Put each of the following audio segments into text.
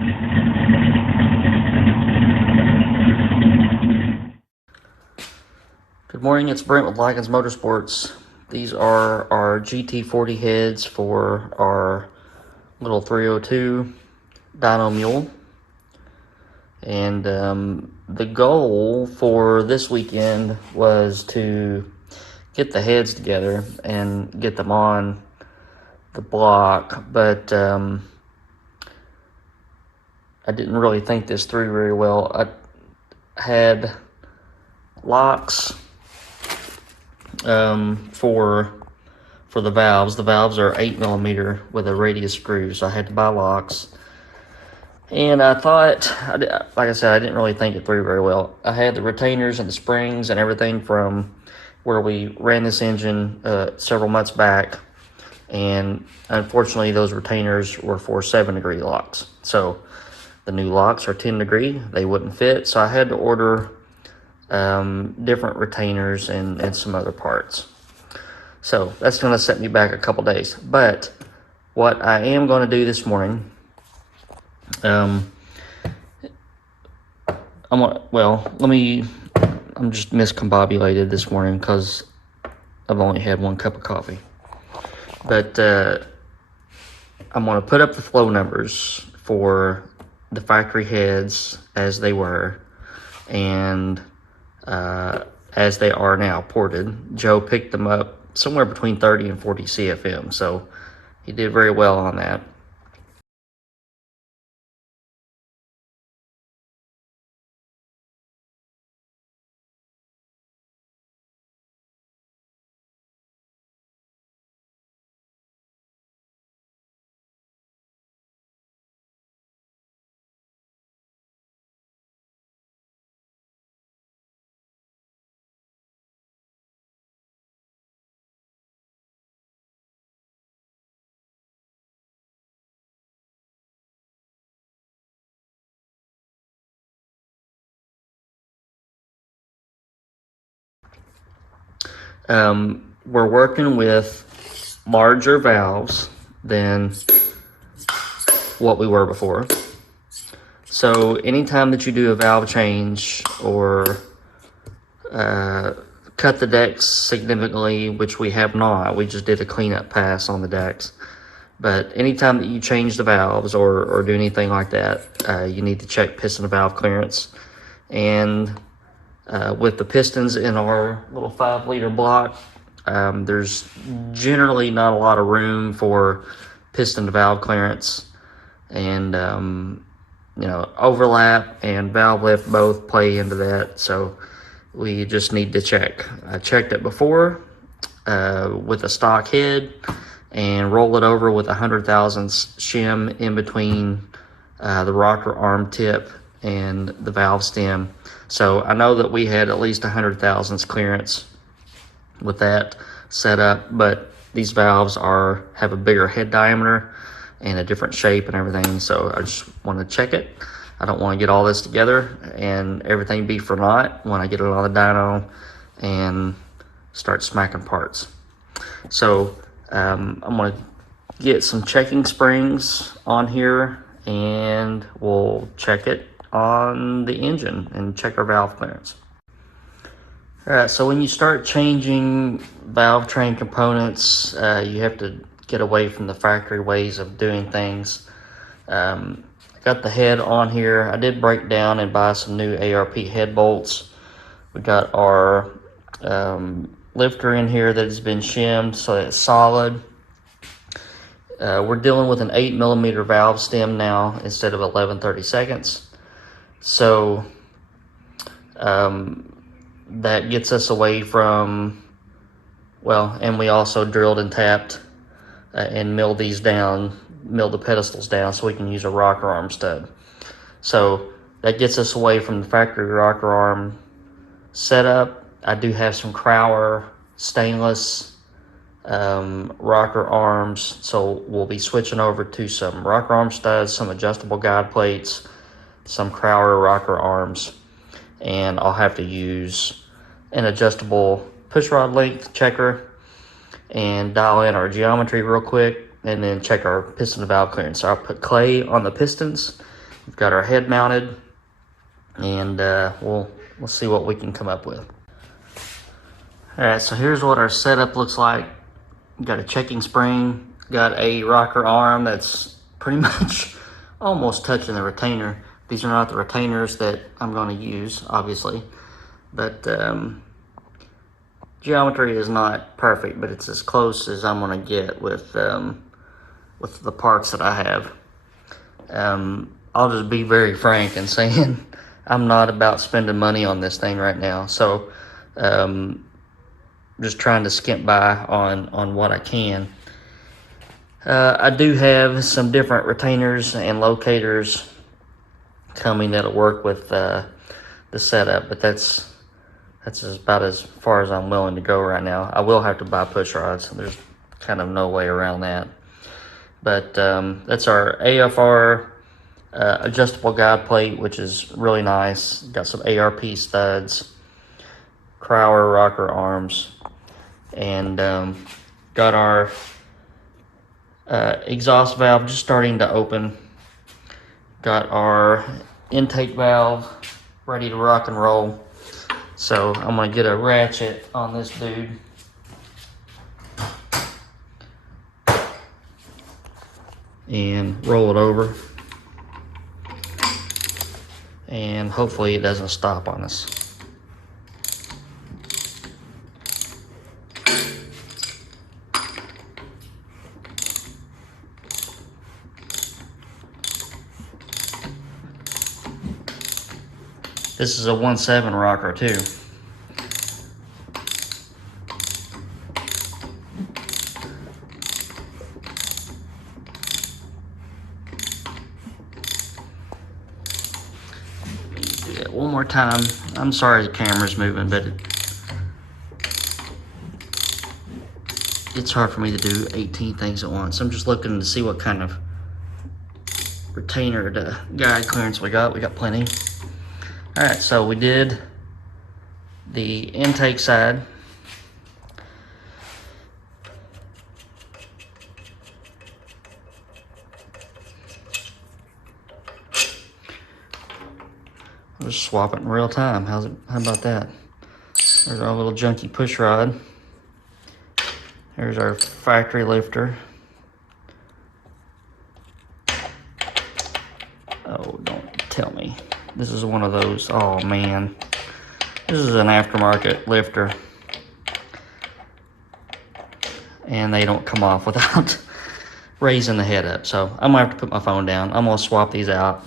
Good morning, it's Brent with Lykins Motorsports. These are our GT40 heads for our little 302 dyno mule. And the goal for this weekend was to get the heads together and get them on the block, but I didn't really think this through very well. I had locks for the valves. The valves are 8mm with a radius screw, so I had to buy locks. And I thought, like I said, I didn't really think it through very well. I had the retainers and the springs and everything from where we ran this engine several months back, and unfortunately those retainers were for 7-degree locks. So the new locks are 10-degree. They wouldn't fit, so I had to order different retainers and some other parts. So that's going to set me back a couple days. But what I am going to do this morning, I'm just miscombobulated this morning because I've only had 1 cup of coffee. But I'm going to put up the flow numbers for the factory heads as they were, and as they are now ported. Joe picked them up somewhere between 30 and 40 CFM, so he did very well on that. We're working with larger valves than what we were before. So anytime that you do a valve change or cut the decks significantly, which we have not, we just did a cleanup pass on the decks. But anytime that you change the valves or do anything like that, you need to check piston valve clearance. And with the pistons in our little 5-liter block, there's generally not a lot of room for piston to valve clearance, and overlap and valve lift both play into that, so we just need to check. I checked it before with a stock head and roll it over with 100 thousandths shim in between the rocker arm tip and the valve stem. So I know that we had at least 100 thousandths clearance with that setup, but these valves have a bigger head diameter and a different shape and everything, so I just want to check it. I don't want to get all this together and everything be for naught when I get it on the dyno and start smacking parts. So I'm going to get some checking springs on here, and we'll check it on the engine and check our valve clearance. Alright, so when you start changing Valvetrain components, you have to get away from the factory ways of doing things. I got the head on here. I did break down and buy some new ARP head bolts. We got our lifter in here that has been shimmed so it's solid. We're dealing with an 8mm valve stem now instead of 11/32. So that gets us away from, and we also drilled and tapped and milled the pedestals down so we can use a rocker arm stud. So that gets us away from the factory rocker arm setup. I do have some Crowler stainless rocker arms, so we'll be switching over to some rocker arm studs, some adjustable guide plates, some Crowler rocker arms, and I'll have to use an adjustable pushrod length checker and dial in our geometry real quick, and then check our piston to valve clearance. So I'll put clay on the pistons We've got our head mounted, and we'll see what we can come up with. All right, so here's what our setup looks like. Got a checking spring, got a rocker arm that's pretty much almost touching the retainer. These are not the retainers that I'm going to use, obviously, but geometry is not perfect, but it's as close as I'm going to get with the parts that I have. I'll just be very frank in saying I'm not about spending money on this thing right now, so just trying to skimp by on what I can. I do have some different retainers and locators coming that'll work with the setup, but that's about as far as I'm willing to go right now. I will have to buy push rods. There's kind of no way around that. But that's our AFR adjustable guide plate, which is really nice. Got some ARP studs, Crowler rocker arms, and got our exhaust valve just starting to open. Got our intake valve ready to rock and roll. So I'm gonna get a ratchet on this dude. And roll it over. And hopefully it doesn't stop on us. This is a 1.7 rocker too. Do that one more time. I'm sorry the camera's moving, but it's hard for me to do 18 things at once. I'm just looking to see what kind of retainer to guide clearance we got. We got plenty. All right, so we did the intake side. I'll just swap it in real time. How about that? There's our little junky push rod. There's our factory lifter. Oh, don't tell me. This is one of those. Oh man, this is an aftermarket lifter, and they don't come off without raising the head up. So I'm gonna have to put my phone down. I'm gonna swap these out,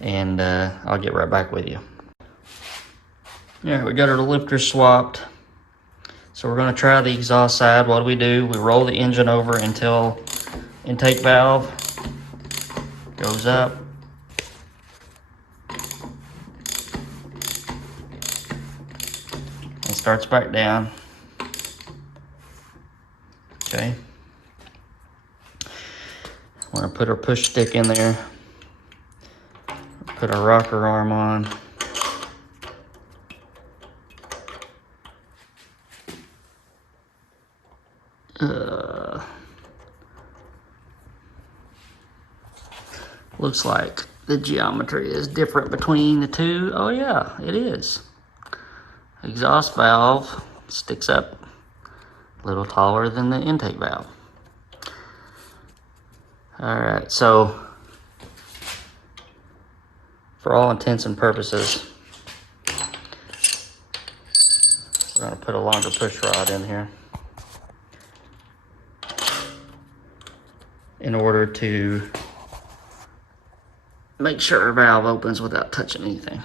and I'll get right back with you. Yeah, we got our lifter swapped. So we're gonna try the exhaust side. What do? We roll the engine over until intake valve goes up. And starts back down. Okay. We're gonna put our push stick in there. Put our rocker arm on. Looks like the geometry is different between the two. Oh yeah, it is. Exhaust valve sticks up a little taller than the intake valve. All right, so for all intents and purposes, we're gonna put a longer push rod in here in order to make sure our valve opens without touching anything.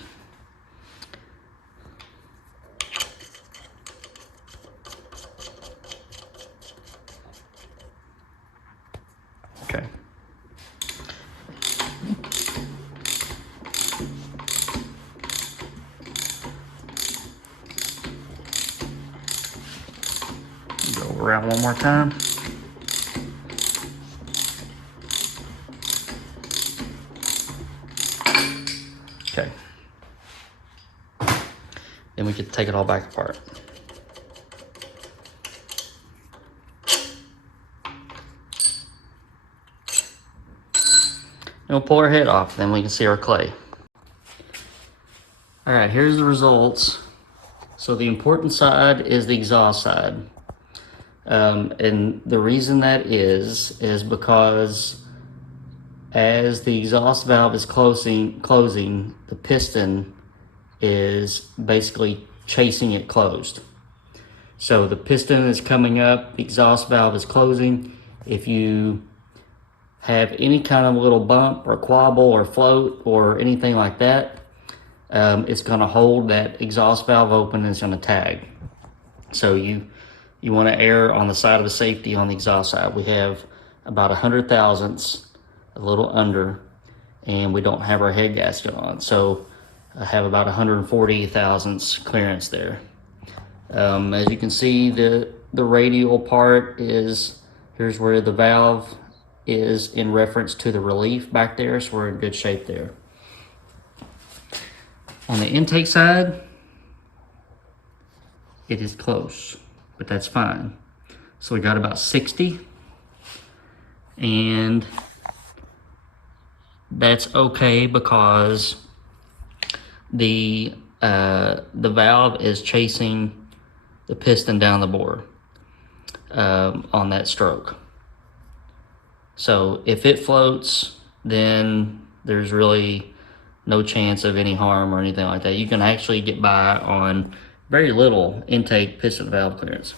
Okay. Go around one more time. Okay. Then we could take it all back apart. we'll pull our head off, then we can see our clay. All right, here's the results. So the important side is the exhaust side. And the reason that is because as the exhaust valve is closing, the piston is basically chasing it closed. So the piston is coming up, the exhaust valve is closing. If you have any kind of little bump or quabble or float or anything like that, it's going to hold that exhaust valve open and it's going to tag. So you want to err on the side of the safety on the exhaust side. We have about 100 thousandths, a little under, and we don't have our head gasket on. So I have about 140 thousandths clearance there. As you can see, the radial part is, here's where the valve is in reference to the relief back there, so we're in good shape there. On the intake side, it is close, but that's fine. So we got about 60, and that's okay because the valve is chasing the piston down the bore on that stroke. So if it floats, then there's really no chance of any harm or anything like that. You can actually get by on very little intake piston valve clearance.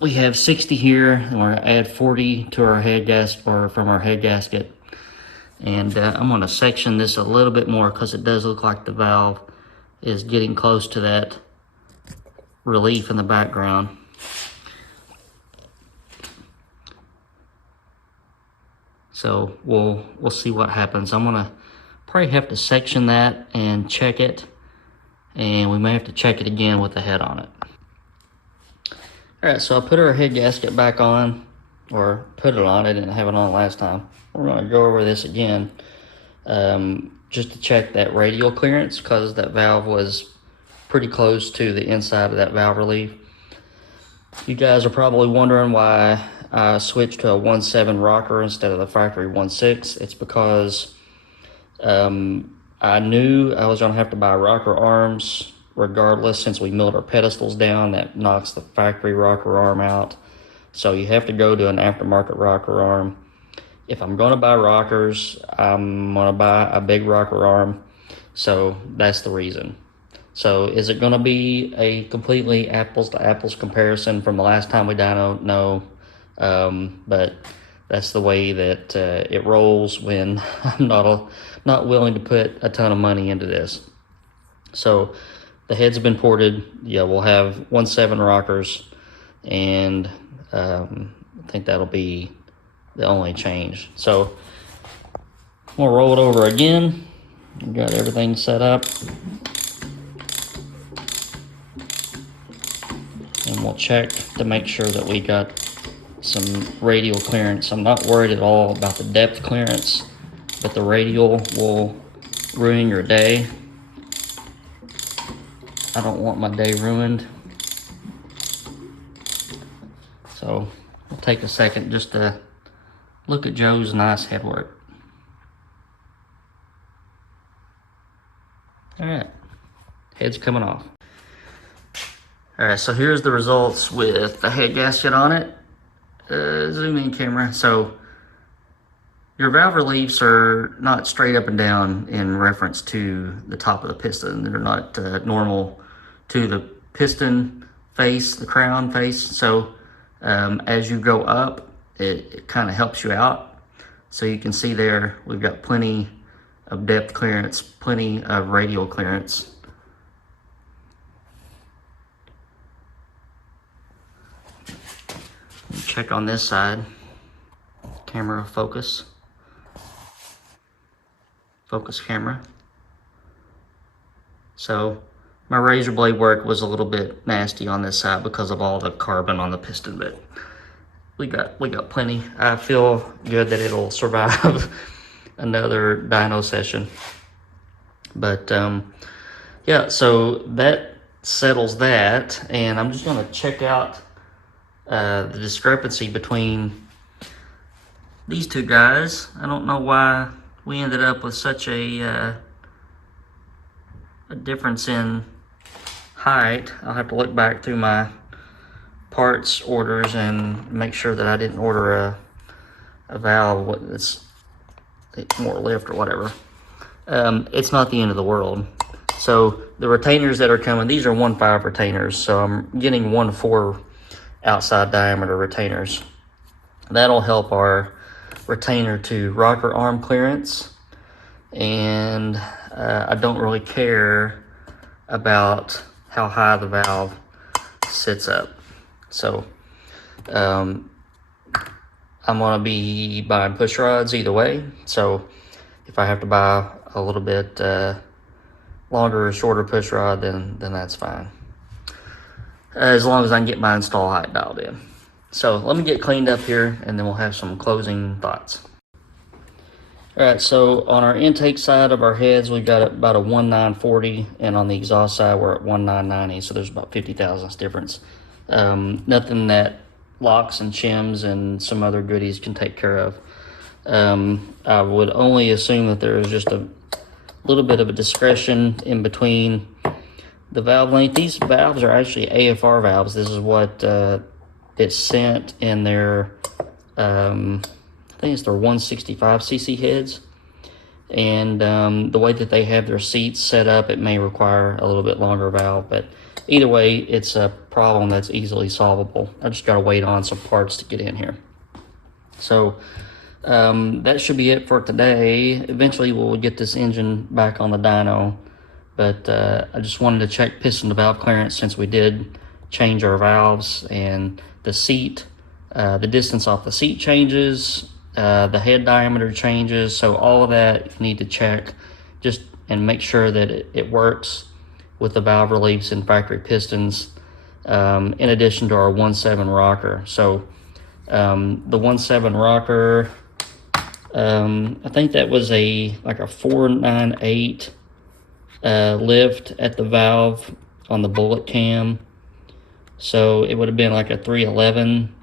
We have 60 here, and we're gonna add 40 to our head gasket, or from our head gasket. And I'm gonna section this a little bit more because it does look like the valve is getting close to that relief in the background. So we'll see what happens. I'm gonna probably have to section that and check it, and we may have to check it again with the head on it. All right, so I put our head gasket back on, or put it on. I didn't have it on last time. We're gonna go over this again, just to check that radial clearance, because that valve was pretty close to the inside of that valve relief. You guys are probably wondering why I switched to a 1.7 rocker instead of the factory 1.6. It's because I knew I was gonna have to buy rocker arms regardless, since we milled our pedestals down. That knocks the factory rocker arm out. So you have to go to an aftermarket rocker arm. If I'm gonna buy rockers, I'm gonna buy a big rocker arm. So that's the reason. So is it gonna be a completely apples to apples comparison from the last time we dynoed? No. But that's the way that it rolls when I'm not willing to put a ton of money into this. So the heads have been ported. Yeah, we'll have 1.7 rockers, and I think that'll be the only change. So we'll roll it over again. We've got everything set up, and we'll check to make sure that we got some radial clearance. I'm not worried at all about the depth clearance, but the radial will ruin your day. I don't want my day ruined. So we'll take a second just to look at Joe's nice headwork. All right, head's coming off. All right, so here's the results with the head gasket on it. Zoom in camera. So your valve reliefs are not straight up and down in reference to the top of the piston. They're not normal to the piston face, the crown face. So as you go up, it kind of helps you out. So you can see there, we've got plenty of depth clearance, plenty of radial clearance. Check on this side. Camera focus camera. So my razor blade work was a little bit nasty on this side because of all the carbon on the piston, but we got plenty. I feel good that it'll survive another dyno session. But yeah, so that settles that, and I'm just gonna check out the discrepancy between these two guys, I don't know why we ended up with such a difference in height. I'll have to look back through my parts orders and make sure that I didn't order a valve that's more lift or whatever. It's not the end of the world. So the retainers that are coming, these are 1.5 retainers, so I'm getting 1.4 outside diameter retainers. That'll help our retainer to rocker arm clearance, and I don't really care about how high the valve sits up. So I'm gonna be buying push rods either way, so if I have to buy a little bit longer or shorter push rod, then that's fine, as long as I can get my install height dialed in. So let me get cleaned up here, and then we'll have some closing thoughts. All right, so on our intake side of our heads, we've got about a 1940, and on the exhaust side, we're at 1990, so there's about 50 thousandths difference. Nothing that locks and shims and some other goodies can take care of. I would only assume that there is just a little bit of a discretion in between the valve length. These valves are actually AFR valves. This is what it's sent in their, I think it's their 165cc heads. And the way that they have their seats set up, it may require a little bit longer valve, but either way, it's a problem that's easily solvable. I just gotta wait on some parts to get in here. So that should be it for today. Eventually we'll get this engine back on the dyno, but I just wanted to check piston to valve clearance since we did change our valves, and the seat, the distance off the seat changes, the head diameter changes, so all of that you need to check just and make sure that it works with the valve reliefs and factory pistons, in addition to our 1.7 rocker. So the 1.7 rocker, I think that was like a 498 lift at the valve on the bullet cam, so it would have been like a 311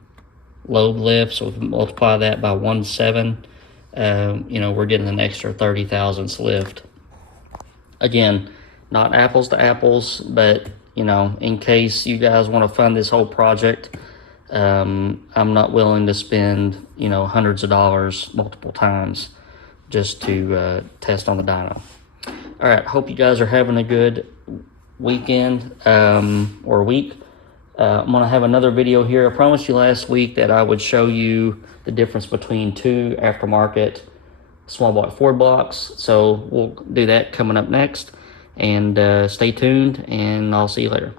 load lift. So if we multiply that by 1.7, you know, we're getting an extra 30 thousandths lift. Again, not apples to apples, but you know, in case you guys want to fund this whole project, I'm not willing to spend, you know, hundreds of dollars multiple times just to test on the dyno. All right, hope you guys are having a good weekend or week. I'm gonna have another video here. I promised you last week that I would show you the difference between two aftermarket small block Ford blocks, so we'll do that coming up next. And stay tuned, and I'll see you later.